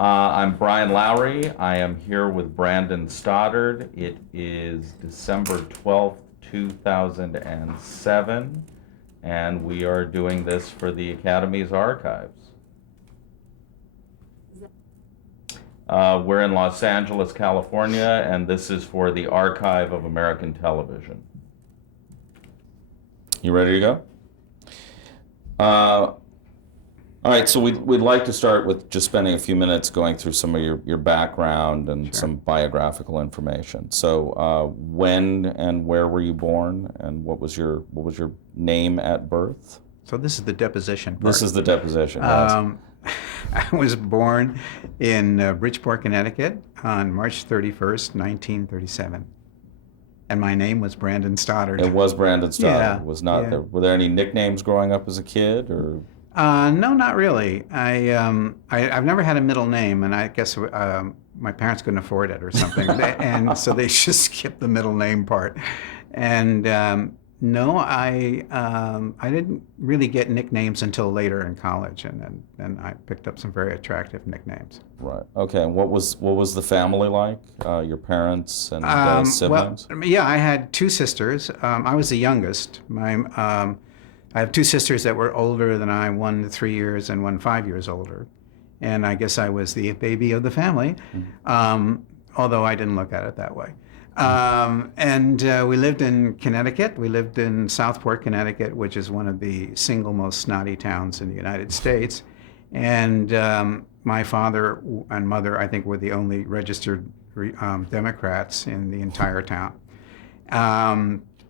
I'm Brian Lowry. I am here with Brandon Stoddard. It is December 12th, 2007, and we are doing this for the Academy's archives. We're in Los Angeles, California, and this is for the Archive of American Television. You ready to go? All right, so we'd like to start with just spending a few minutes going through some of your background and some biographical information. So when and where were you born, and what was your name at birth? So this is the deposition part. This is the deposition, yes. I was born in Bridgeport, Connecticut on March 31st, 1937. And my name was Brandon Stoddard. It was Brandon Stoddard. Yeah, Was not yeah. there. Were there any nicknames growing up as a kid, or? No, not really. I've never had a middle name, and I guess my parents couldn't afford it or something, and so they just skipped the middle name part. And no, I didn't really get nicknames until later in college, and then I picked up some very attractive nicknames. Right. Okay. And what was the family like? Your parents and siblings? Well, yeah, I had two sisters. I was the youngest. I have two sisters that were older than I, one 3 years and one 5 years older. And I guess I was the baby of the family, although I didn't look at it that way. We lived in Connecticut. We lived in Southport, Connecticut, which is one of the single most snotty towns in the United States. And my father and mother, I think, were the only registered Democrats in the entire town.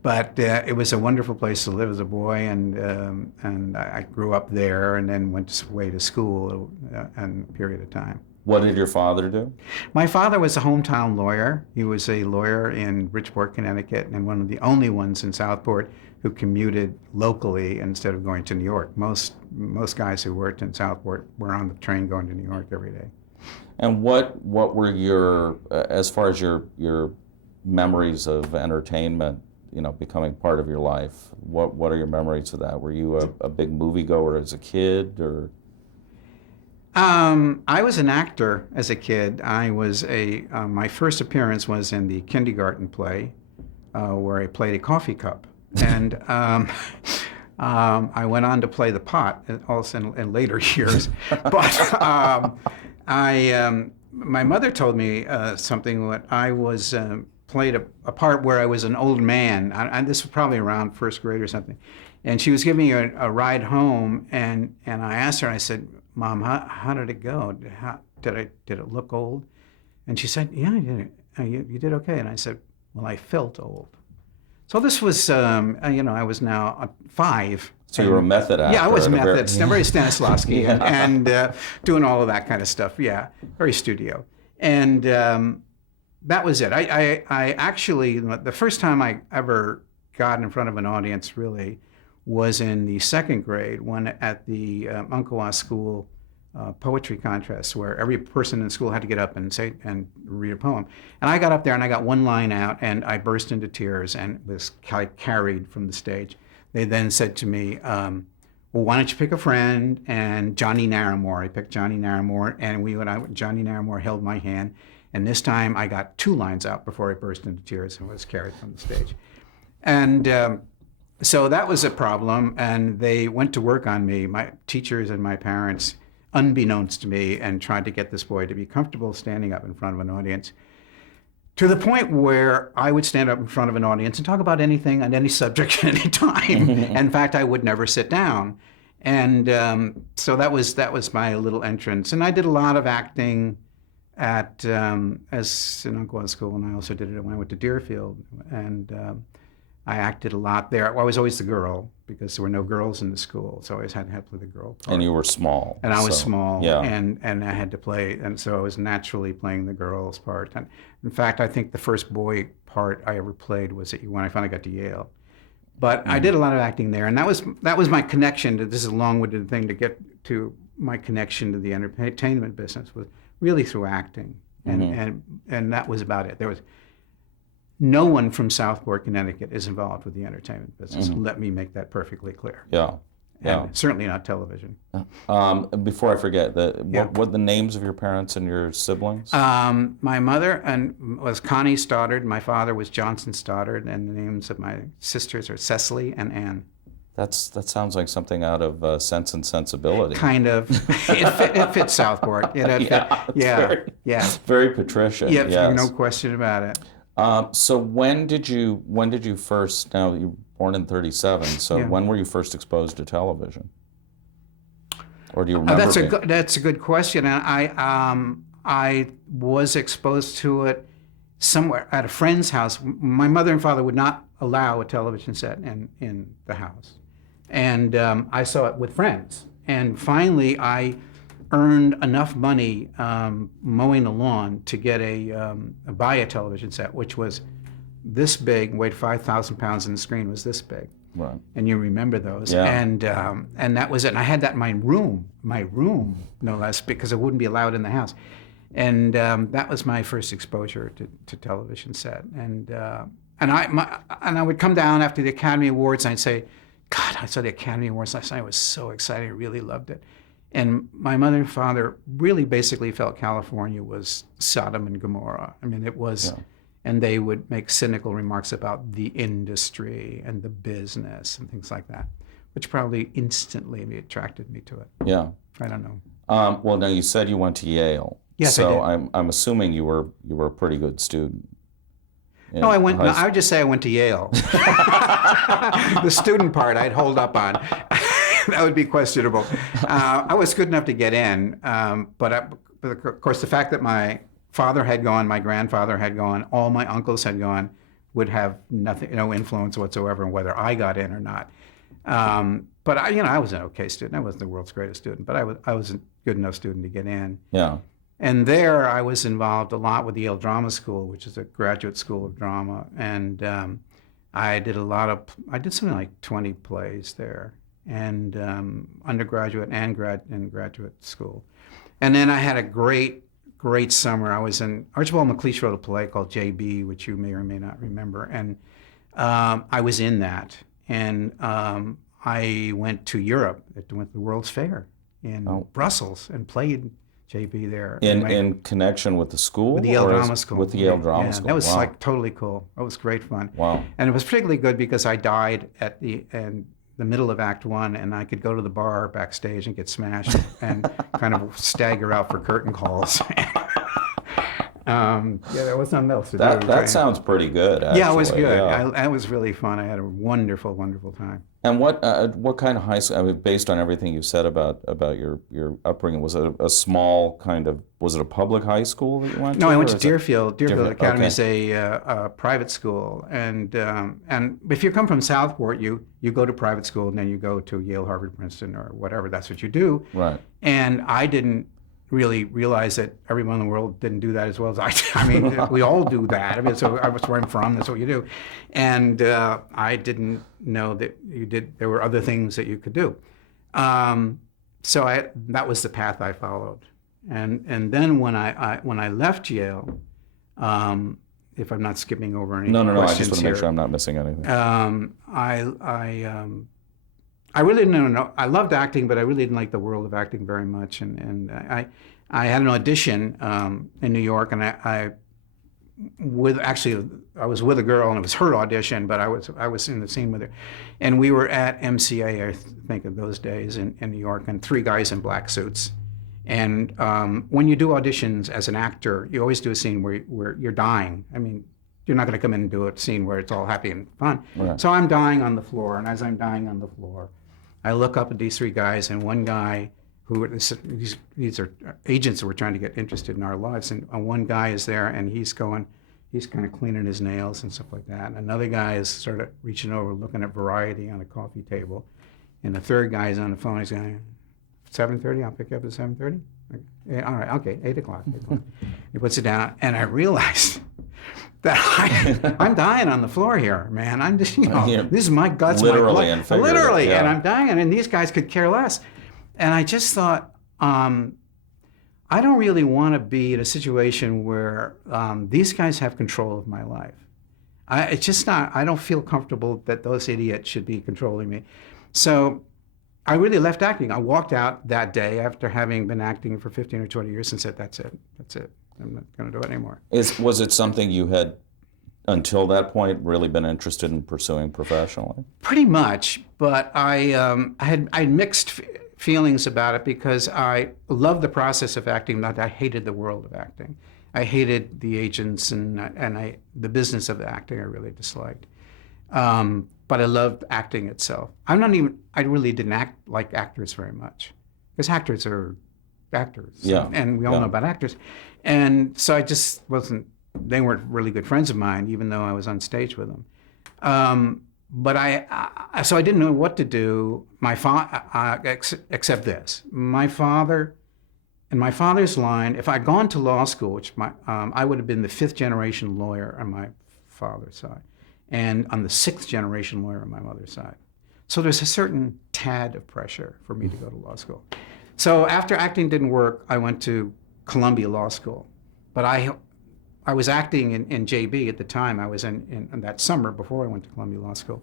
But it was a wonderful place to live as a boy, and I grew up there, and then went away to school in a period of time. What did your father do? My father was a hometown lawyer. He was a lawyer in Bridgeport, Connecticut, and one of the only ones in Southport who commuted locally instead of going to New York. Most guys who worked in Southport were on the train going to New York every day. And what were your, as far as your memories of entertainment, becoming part of your life? What are your memories of that? Were you a big moviegoer as a kid, or? I was an actor as a kid. I was my first appearance was in the kindergarten play, where I played a coffee cup, and I went on to play the pot also in later years. But my mother told me something that I was. Played a part where I was an old man. This was probably around first grade or something. And she was giving me a ride home, and I asked her, I said, "Mom, how did it go? Did it look old?" And she said, "Yeah, you did okay." And I said, "Well, I felt old." So this was, I was now 5. So you were a method actor. Yeah, I was method, very Stanislavski, Yeah. and doing all of that kind of stuff. Yeah, very studio. And that was it. I actually, the first time I ever got in front of an audience really was in the second grade, when at the Umpqua School poetry contest, where every person in school had to get up and read a poem. And I got up there and I got one line out, and I burst into tears and was carried from the stage. They then said to me, "Well, why don't you pick a friend?" And Johnny Naramore. I picked Johnny Naramore, and we went out. Johnny Naramore held my hand. And this time I got 2 lines out before I burst into tears and was carried from the stage. And so that was a problem, and they went to work on me, my teachers and my parents, unbeknownst to me, and tried to get this boy to be comfortable standing up in front of an audience, to the point where I would stand up in front of an audience and talk about anything on any subject at any time. In fact, I would never sit down. And so that was my little entrance. And I did a lot of acting as in Umpqua School, and I also did it when I went to Deerfield, and I acted a lot there. I was always the girl because there were no girls in the school, so I always had to play the girl part. And you were small. And I was small, yeah. and I had to play, and so I was naturally playing the girl's part. And in fact, I think the first boy part I ever played was when I finally got to Yale. But I did a lot of acting there, and that was my connection to, this is a long-winded thing to get to, my connection to the entertainment business was really through acting, and that was about it. There was no one from Southport, Connecticut is involved with the entertainment business. Let me make that perfectly clear. Yeah. Yeah. and certainly not television. Before I forget, Yeah. what the names of your parents and your siblings? My mother was Connie Stoddard. My father was Johnson Stoddard, and the names of my sisters are Cecily and Anne. That sounds like something out of Sense and Sensibility. Kind of. It fits Southport. Yeah. Very patrician. Yeah, Yes. no question about it. So when did you first? Now you were born in '37. So Yeah. when were you first exposed to television? Or do you remember? That's a good question. And I was exposed to it somewhere at a friend's house. My mother and father would not allow a television set in the house, and I saw it with friends. And finally, I earned enough money mowing the lawn to get buy a television set, which was this big, weighed 5,000 pounds, and the screen was this big. Right. And you remember those. Yeah. And that was it. And I had that in my room, no less, because it wouldn't be allowed in the house. And that was my first exposure to television set. And I would come down after the Academy Awards and I'd say, God, I saw the Academy Awards last night. I was so excited. I really loved it. And my mother and father really basically felt California was Sodom and Gomorrah. I mean, it was, Yeah. and they would make cynical remarks about the industry and the business and things like that, which probably instantly attracted me to it. Yeah. I don't know. Well, now you said you went to Yale. Yes, I so did. I'm assuming you were a pretty good student. No, I would just say I went to Yale. The student part I'd hold up on. That would be questionable. I was good enough to get in, but of course the fact that my father had gone, my grandfather had gone, all my uncles had gone, would have no influence whatsoever on whether I got in or not. But I was an okay student. I wasn't the world's greatest student, but I was a good enough student to get in. Yeah. And there I was involved a lot with the Yale Drama School, which is a graduate school of drama. And I did something like 20 plays there, and undergraduate and graduate school. And then I had a great summer. I was in, Archibald MacLeish wrote a play called J.B., which you may or may not remember. And I was in that. And I went to Europe, went to the World's Fair in Brussels and played J.B. there. In connection with the school? With the Yale Drama School. With the Yale Drama School. That was Wow. like totally cool. That was great fun. Wow. And it was particularly good because I died at the middle of Act One, and I could go to the bar backstage and get smashed and kind of stagger out for curtain calls. There was nothing else to do. That sounds pretty good, actually. Yeah, it was good. Yeah. It was really fun. I had a wonderful, wonderful time. And what kind of high school, I mean, based on everything you said about your upbringing, was it a small kind of, was it a public high school that you went to? No, I went to or is Deerfield. Deerfield Academy okay. is a private school, and if you come from Southport, you go to private school, and then you go to Yale, Harvard, Princeton, or whatever. That's what you do. Right. And I didn't really realize that everyone in the world didn't do that as well as I did. I mean, we all do that. I mean, so I was where I'm from. That's what you do, and I didn't know that you did. There were other things that you could do. So that was the path I followed. And then when I left Yale, if I'm not skipping over any No. I questions just want to here, make sure I'm not missing anything. I really didn't know. I loved acting, but I really didn't like the world of acting very much. And I had an audition in New York, and I was with a girl, and it was her audition, but I was in the scene with her, and we were at MCA, I think, of those days in New York, and three guys in black suits. And when you do auditions as an actor, you always do a scene where you're dying. I mean, you're not going to come in and do a scene where it's all happy and fun. Right. So I'm dying on the floor, and as I'm dying on the floor, I look up at these three guys, and one guy these are agents that were trying to get interested in our lives, and one guy is there, and he's kind of cleaning his nails and stuff like that. And another guy is sort of reaching over, looking at Variety on a coffee table, and the third guy is on the phone. He's going, 7:30. I'll pick you up at 7:30. Yeah, all right, okay, 8 o'clock. He puts it down, and I realized that I'm dying on the floor here, man. I'm just, this is my guts, literally my and blood, figuratively, literally, yeah. and I'm dying, and these guys could care less. And I just thought, I don't really want to be in a situation where these guys have control of my life. It's just not. I don't feel comfortable that those idiots should be controlling me. So I really left acting. I walked out that day after having been acting for 15 or 20 years and said, that's it. I'm not going to do it anymore. Was it something you had, until that point, really been interested in pursuing professionally? Pretty much, but I had mixed feelings about it because I loved the process of acting, but I hated the world of acting. I hated the agents and the business of acting I really disliked. But I loved acting itself. I really didn't act like actors very much because actors are actors. Yeah. And we all know about actors. And so I just they weren't really good friends of mine, even though I was on stage with them. So I didn't know what to do. Except this, my father, in my father's line, if I'd gone to law school, which I would have been the 5th generation lawyer on my father's side, and on the 6th generation lawyer on my mother's side. So there's a certain tad of pressure for me to go to law school. So after acting didn't work, I went to Columbia Law School, but I was acting in JB at the time. I was in that summer before I went to Columbia Law School,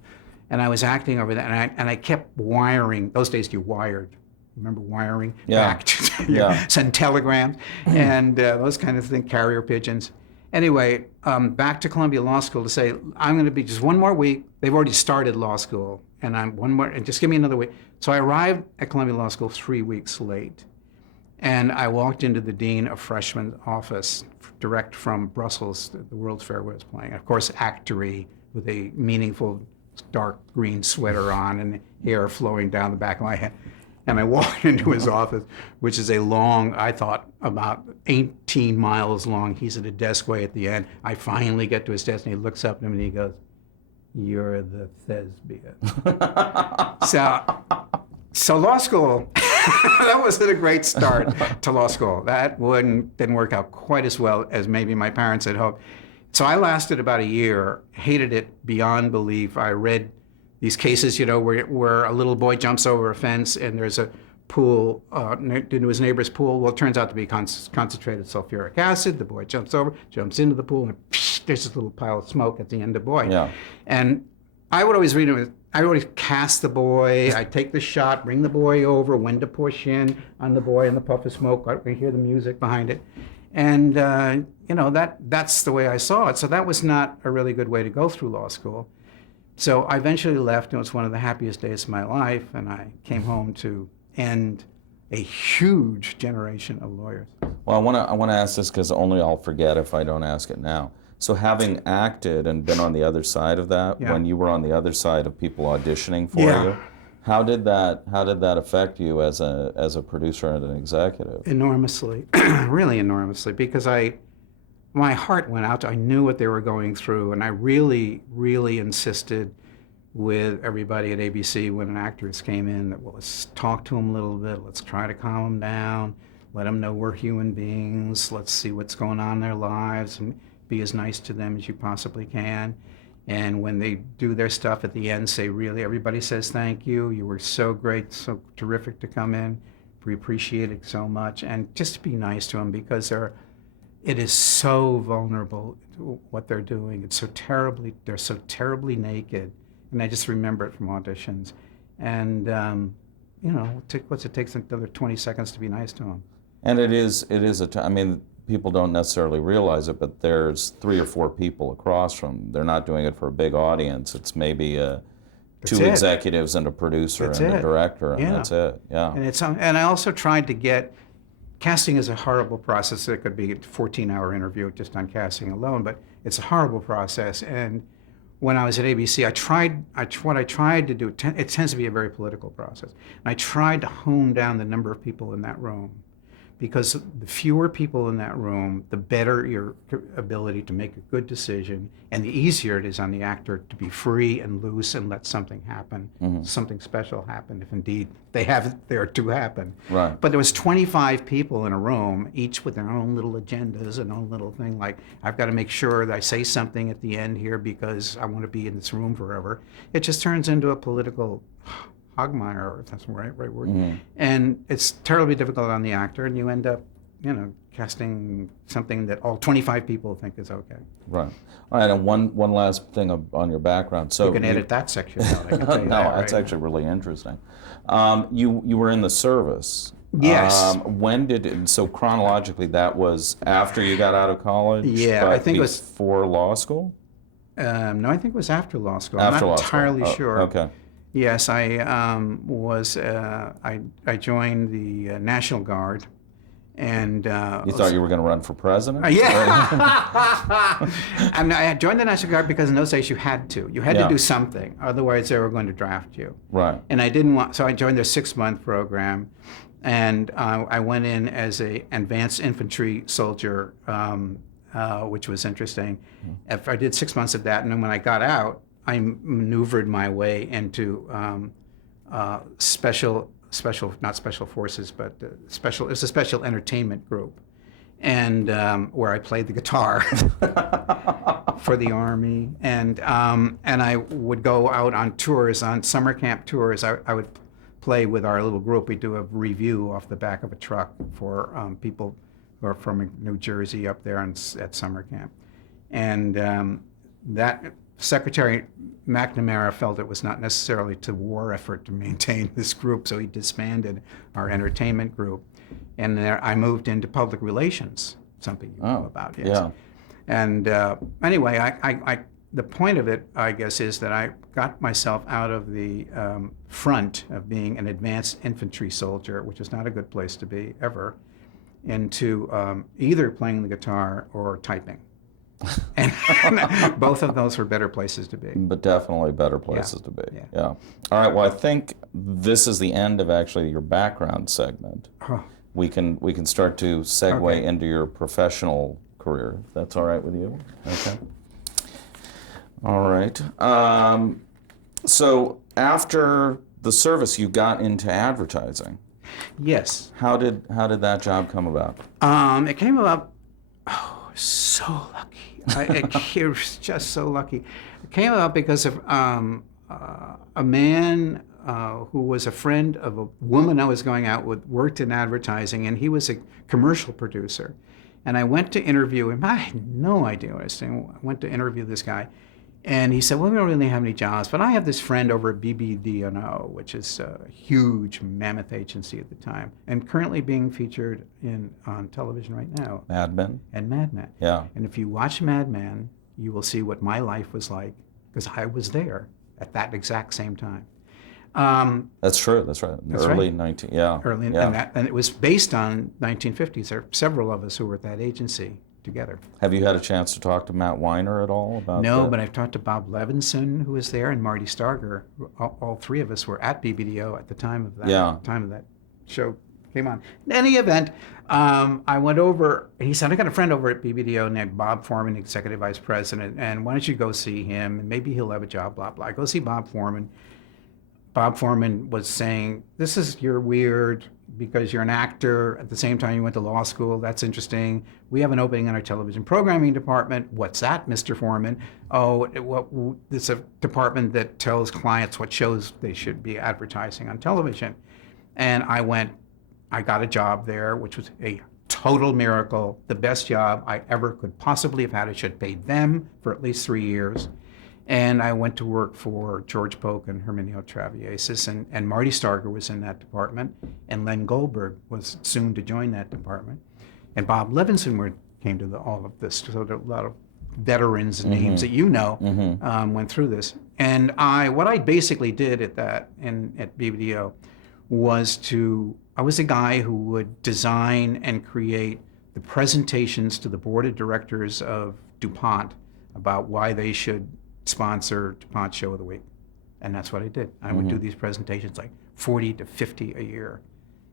and I was acting over there, and I kept wiring. Those days you wired. Remember wiring? Yeah. Back to send telegrams and those kind of things, carrier pigeons. Anyway, back to Columbia Law School to say, I'm going to be just one more week. They've already started law school, and and just give me another week. So I arrived at Columbia Law School 3 weeks late, and I walked into the dean of freshman's office, direct from Brussels, the World's Fair was playing. Of course, actory with a meaningful dark green sweater on and hair flowing down the back of my head. And I walked into his office, which is a long, I thought, about 18 miles long. He's at a desk way at the end. I finally get to his desk, and he looks up at him, and he goes, "You're the thespian." So law school, that wasn't a great start to law school. That didn't work out quite as well as maybe my parents had hoped. So I lasted about a year, hated it beyond belief. I read these cases, where a little boy jumps over a fence and there's a pool into his neighbor's pool. Well, it turns out to be concentrated sulfuric acid. The boy jumps into the pool, and there's this little pile of smoke at the end of the boy. Yeah. And I would always read it. I would always cast the boy. I take the shot, bring the boy over, when to push in on the boy, and the puff of smoke. I can hear the music behind it. And, that's the way I saw it. So that was not a really good way to go through law school. So I eventually left, and it was one of the happiest days of my life, and I came home to end a huge generation of lawyers. Well, I want to ask this because only I'll forget if I don't ask it now. So having acted and been on the other side of that, when you were on the other side of people auditioning for you, how did that affect you as a producer and an executive? Enormously, really enormously, because my heart went out. I knew what they were going through, and I really, really insisted with everybody at ABC when actors came in that, well, let's talk to them a little bit. Let's try to calm them down. Let them know we're human beings. Let's see what's going on in their lives and be as nice to them as you possibly can. And when they do their stuff at the end, say, really, everybody says thank you. You were so great, so terrific to come in. We appreciate it so much. And just to be nice to them, because it is so vulnerable to what they're doing. They're so terribly naked. And I just remember it from auditions. And, it takes another 20 seconds to be nice to them. And it is I mean, people don't necessarily realize it, but there's 3 or 4 people across from them. They're not doing it for a big audience. It's maybe two executives and a producer and a director, and that's it. Yeah. And I also tried to get, casting is a horrible process. It could be a 14-hour interview just on casting alone, but it's a horrible process. And when I was at ABC, what I tried to do, it tends to be a very political process. And I tried to hone down the number of people in that room, because the fewer people in that room, the better your ability to make a good decision, and the easier it is on the actor to be free and loose and let something happen, something special happen, if indeed they have it there to happen. Right. But there was 25 people in a room, each with their own little agendas and own little thing, like, I've got to make sure that I say something at the end here because I want to be in this room forever. It just turns into a political quagmire, if that's the right word. And it's terribly difficult on the actor, and you end up casting something that all 25 people think is okay. Right. All right. And one last thing on your background. So You can edit that section out. I can tell you no, that, that's right? actually really interesting. You were in the service. Yes. So chronologically, that was after you got out of college? Yeah, but I think it was. before law school? No, I think it was after law school. After I'm law not school. entirely Oh, sure. okay. Yes, I joined the National Guard, and You thought you were going to run for president? yeah. And I joined the National Guard because in those days you had to Yeah. do something, otherwise they were going to draft you. Right. And I didn't want, so I joined their 6-month program, and I went in as a advanced infantry soldier, which was interesting. If I did 6 months of that, and then when I got out, I maneuvered my way into not special forces, but it was a special entertainment group, and where I played the guitar for the Army, and I would go out on tours, on summer camp tours. I would play with our little group. We'd do a review off the back of a truck for people who are from New Jersey up there at summer camp, and that Secretary McNamara felt it was not necessarily to war effort to maintain this group, so he disbanded our entertainment group. And there I moved into public relations, something you know about, yes. Yeah. And anyway, the point of it, I guess, is that I got myself out of the front of being an advanced infantry soldier, which is not a good place to be ever, into either playing the guitar or typing. And both of those were better places to be. But definitely better places to be. Yeah. Yeah. All right. Well, I think this is the end of actually your background segment. Oh. We can start to segue Okay. into your professional career. If that's all right with you? Okay. All right. So after the service, you got into advertising. Yes. How did that job come about? It came about. Oh, so lucky. It was just so lucky. It came about because of a man who was a friend of a woman I was going out with, worked in advertising, and he was a commercial producer. And I went to interview him. I had no idea what I was doing. I went to interview this guy, and he said, "Well, we don't really have any jobs, but I have this friend over at BBDO, which is a huge mammoth agency at the time, and currently being featured on television right now." Mad Men? And Mad Men. Yeah. And if you watch Mad Men, you will see what my life was like, because I was there at that exact same time. That's true. That's right. That's Early right. 19. Yeah. Early, Yeah. and it was based on 1950s. There are several of us who were at that agency together. Have you had a chance to talk to Matt Weiner at all about No, that? but I've talked to Bob Levinson, who was there, and Marty Starger. All three of us were at BBDO at the time of that show came on. In any event, I went over, and he said, "I got a friend over at BBDO named Bob Foreman, Executive Vice President, and why don't you go see him, and maybe he'll have a job, blah, blah." I go see Bob Foreman. Bob Foreman was saying, "You're weird because you're an actor. At the same time, you went to law school. That's interesting. We have an opening in our television programming department." "What's that, Mr. Foreman?" "Oh, it's a department that tells clients what shows they should be advertising on television." And I got a job there, which was a total miracle, the best job I ever could possibly have had. I should have paid them for at least 3 years. And I went to work for George Polk and Herminio Traviesis, and Marty Starger was in that department, and Len Goldberg was soon to join that department. And Bob Levinson came to all of this, so there are a lot of veterans and names that you know went through this. And what I basically did at BBDO was I was a guy who would design and create the presentations to the board of directors of DuPont about why they should sponsor DuPont Show of the Week. And that's what I did. I would do these presentations, like 40 to 50 a year.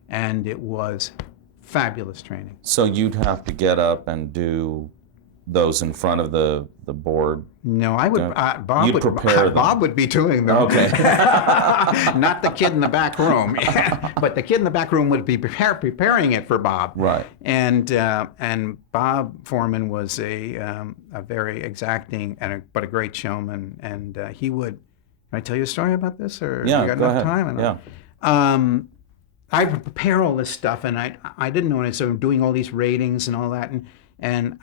And it was fabulous training. So you'd have to get up and do those in front of the board? No, I would. Bob would be doing them. Okay. Not the kid in the back room, but the kid in the back room would be preparing it for Bob. Right. And Bob Foreman was a very exacting but a great showman, and he would. Can I tell you a story about this, or Yeah, you got go enough ahead. time? Yeah. I would prepare all this stuff, and I didn't know it. So I'm doing all these ratings and all that, and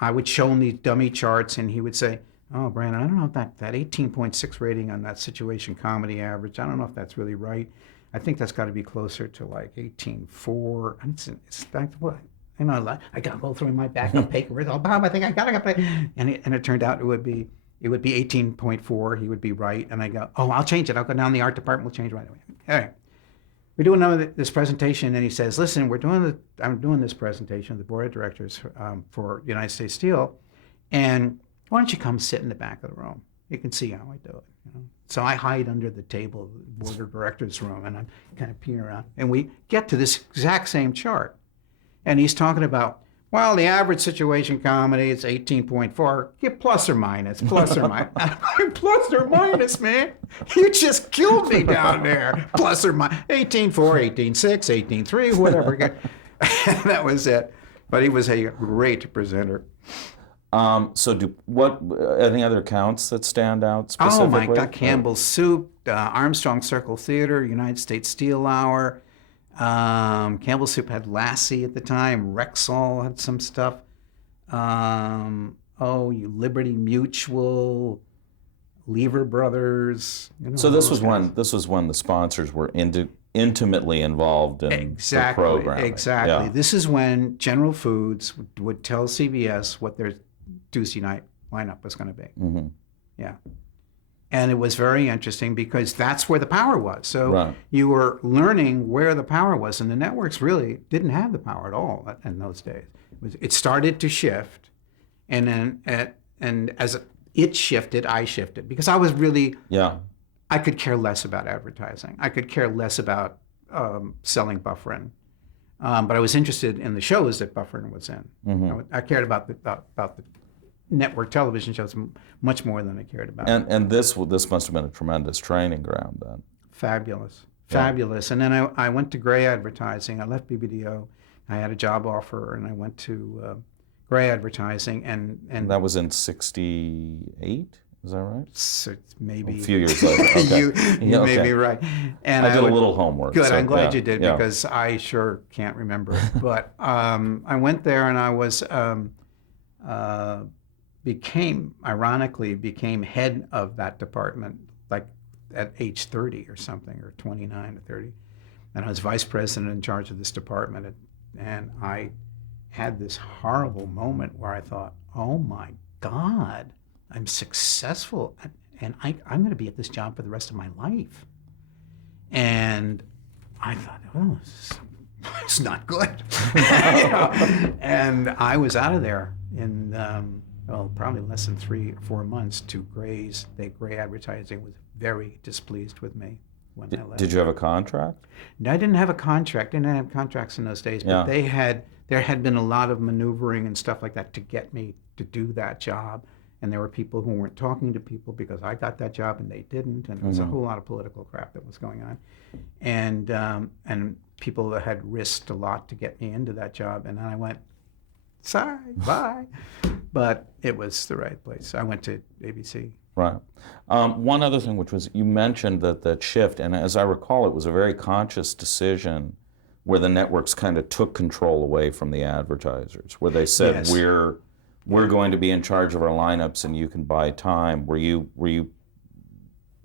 I would show him these dummy charts, and he would say, "Oh, Brandon, I don't know if that 18.6 rating on that situation comedy average. I don't know if that's really right. I think that's got to be closer to like 18.4." And it's like what? You know, I got to go through my backup papers. Oh, Bob, I think I got to. And it turned out it would be 18.4. He would be right, and I go, "Oh, I'll change it. I'll go down to the art department. We'll change it right away." All right. We do this presentation, and he says, "Listen, I'm doing this presentation of the board of directors for United States Steel, and why don't you come sit in the back of the room? You can see how I do it." You know? So I hide under the table of the board of directors room, and I'm kind of peeing around, and we get to this exact same chart, and he's talking about, well, the average situation comedy is 18.4. Get plus or minus, plus or minus. Plus or minus, man. You just killed me down there. Plus or minus. 18.4, 18.6, 18.3, whatever. That was it. But he was a great presenter. So any other accounts that stand out specifically? Oh, my God. Campbell's Soup, Armstrong Circle Theater, United States Steel Hour. Campbell Soup had Lassie at the time. Rexall had some stuff. Liberty Mutual, Lever Brothers. So this was when the sponsors were intimately involved in the program. Exactly. Yeah. This is when General Foods would tell CBS what their Tuesday night lineup was going to be. Mm-hmm. Yeah. And it was very interesting because that's where the power was. So Right. you were learning where the power was, and the networks really didn't have the power at all in those days. It started to shift, and then as it shifted, I shifted because I was really I could care less about advertising. I could care less about selling Bufferin, but I was interested in the shows that Bufferin was in. Mm-hmm. I cared about the network television shows much more than I cared about. And this must have been a tremendous training ground then. Fabulous. Yeah. And then I went to Gray Advertising. I left BBDO. I had a job offer, and I went to Gray Advertising. And that was in '68. Is that right? So maybe a few years later. Okay. you may be right. And I did a little homework. Good. So, I'm glad you did because I sure can't remember. But I went there, and I was became head of that department like at age 30 or something, or 29 or 30. And I was vice president in charge of this department. And I had this horrible moment where I thought, oh my God, I'm successful. And I'm going to be at this job for the rest of my life. And I thought, oh, it's not good. And I was out of there in probably less than 3 or 4 months to Gray's. Gray Advertising was very displeased with me when I left. Did you have a contract? No, I didn't have a contract. Didn't have contracts in those days, but there had been a lot of maneuvering and stuff like that to get me to do that job. And there were people who weren't talking to people because I got that job and they didn't, and there was a whole lot of political crap that was going on, and people that had risked a lot to get me into that job, and then I went, sorry, bye. But it was the right place. I went to ABC. Right. One other thing, which was you mentioned that shift, and as I recall, it was a very conscious decision where the networks kind of took control away from the advertisers, where they said, Yes. we're going to be in charge of our lineups and you can buy time. Were you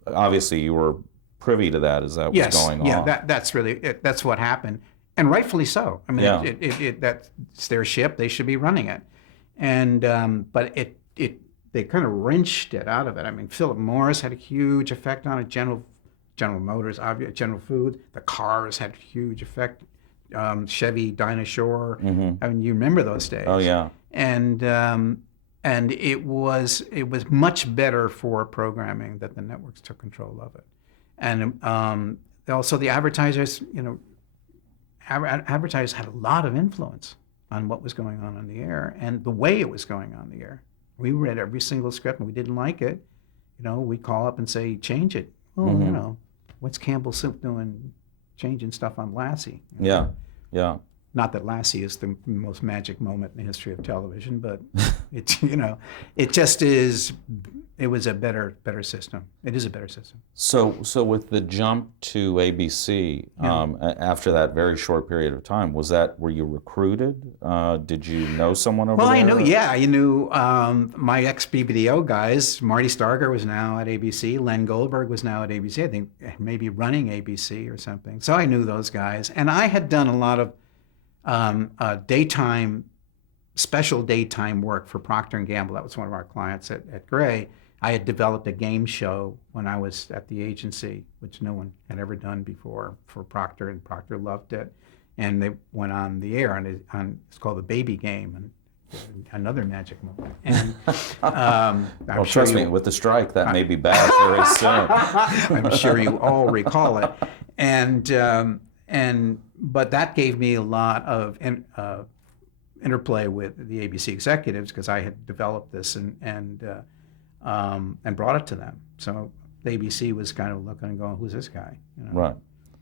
obviously you were privy to that as that was going on? Yeah, that's really it. That's what happened, and rightfully so. I mean, that's their ship. They should be running it, and but they kind of wrenched it out of it. I mean, Philip Morris had a huge effect on it. General Motors, General Foods, the cars had a huge effect. Chevy, Dinah Shore. Mm-hmm. I mean, you remember those days. Oh yeah. And it was much better for programming that the networks took control of it, and also the advertisers, advertisers had a lot of influence on what was going on the air and the way it was going on the air. We read every single script, and we didn't like it. We'd call up and say, change it. What's Campbell Soup doing, changing stuff on Lassie? Yeah. Not that Lassie is the most magic moment in the history of television, but it's, it just is. It was a better system. It is a better system. So with the jump to ABC, after that very short period of time, were you recruited? Did you know someone over Well, there? I knew my ex-BBDO guys. Marty Starger was now at ABC. Len Goldberg was now at ABC. I think maybe running ABC or something. So I knew those guys. And I had done a lot of special daytime work for Procter & Gamble. That was one of our clients at Gray. I had developed a game show when I was at the agency, which no one had ever done before for Procter, and Procter loved it. And they went on the air, and it's called The Baby Game, and another magic moment. And well, trust me, with the strike, that may be back very soon. I'm sure you all recall it. But that gave me a lot of interplay with the ABC executives, because I had developed this and brought it to them. So the ABC was kind of looking and going, "Who's this guy?" Right.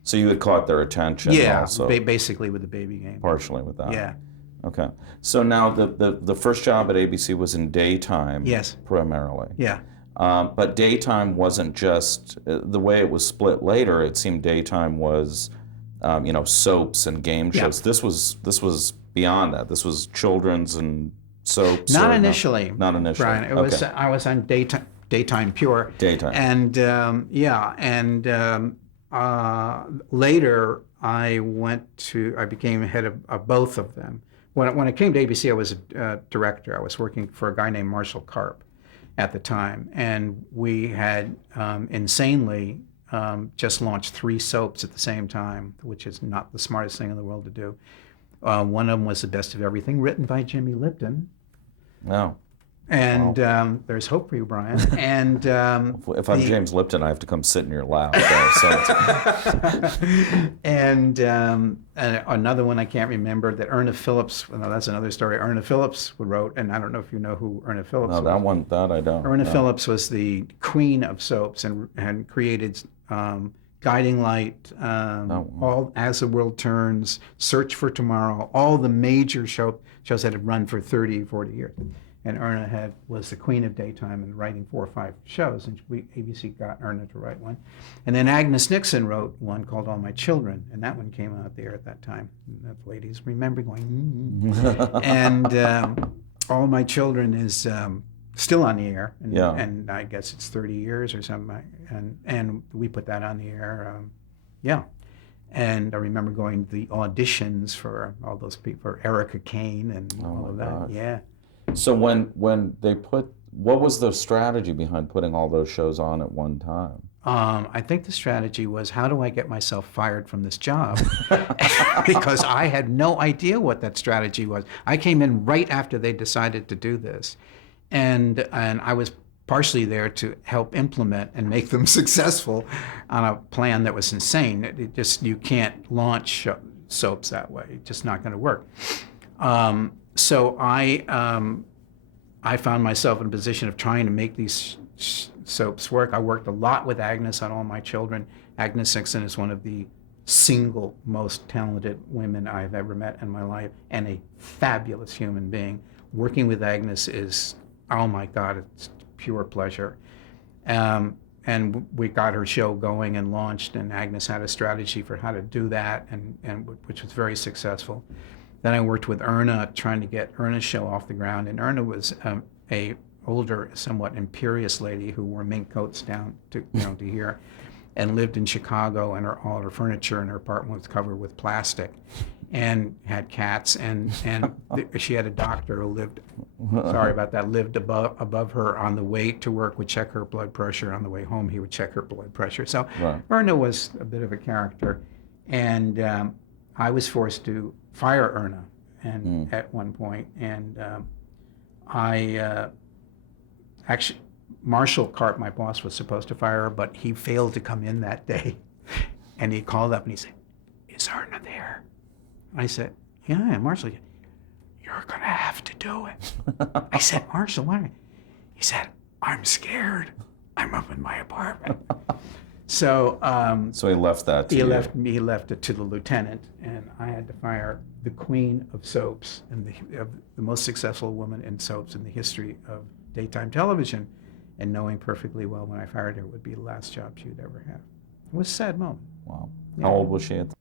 So you had caught their attention. Yeah, also. Basically with The Baby Game. Partially with that. Yeah. Okay. So now the first job at ABC was in daytime. Yes. Primarily. Yeah. But daytime wasn't just the way it was split later. It seemed daytime was, soaps and game shows. Yeah. This was beyond that. This was children's and soaps. Not initially. Not initially. Brian. It was. I was on daytime pure. Daytime. And later I became head of both of them. When I came to ABC, I was a director. I was working for a guy named Marshall Karp at the time, and we had insanely just launched 3 soaps at the same time, which is not the smartest thing in the world to do. One of them was The Best of Everything, written by Jimmy Lipton. No. And there's hope for you, Brian. And if I'm James Lipton, I have to come sit in your lap. And another one I can't remember that Erna Phillips. No, that's another story. Erna Phillips wrote, and I don't know if you know who Erna Phillips was. No, that I don't. Erna Phillips was the queen of soaps and created Guiding Light, all As the World Turns, Search for Tomorrow, all the major shows that had run for 30, 40 years. And Erna was the queen of daytime and writing 4 or 5 shows, and ABC got Erna to write one. And then Agnes Nixon wrote one called All My Children, and that one came out there at that time. And the ladies remember going, And All My Children is still on the air, and I guess it's 30 years or something. And we put that on the air, And I remember going to the auditions for all those people, for Erica Kane and all of that. Gosh. Yeah. So when they what was the strategy behind putting all those shows on at one time? I think the strategy was, how do I get myself fired from this job? Because I had no idea what that strategy was. I came in right after they decided to do this, and I was partially there to help implement and make them successful on a plan that was insane. You can't launch soaps that way. It's just not going to work. So I found myself in a position of trying to make these soaps work. I worked a lot with Agnes on All My Children. Agnes Nixon is one of the single most talented women I've ever met in my life, and a fabulous human being. Working with Agnes is, oh my God, it's pure pleasure. And we got her show going and launched, and Agnes had a strategy for how to do that, and which was very successful. Then I worked with Erna, trying to get Erna's show off the ground. And Erna was a older, somewhat imperious lady who wore mink coats down to here, and lived in Chicago. And all her furniture in her apartment was covered with plastic, and had cats. And she had a doctor who lived above her on the way to work, would check her blood pressure. On the way home, he would check her blood pressure. So right. Erna was a bit of a character, and I was forced to fire Erna at one point, and actually Marshall Karp, my boss, was supposed to fire her, but he failed to come in that day, and he called up and he said, "Is Erna there?" I said, "Yeah, Marshall, you're gonna have to do it." I said, "Marshall, why?" He said, "I'm scared. I'm up in my apartment." So So he left that to he you. left it to the lieutenant, and I had to fire the queen of soaps and the most successful woman in soaps in the history of daytime television, and knowing perfectly well when I fired her it would be the last job she would ever have. It was a sad moment. Wow. Yeah. How old was she at the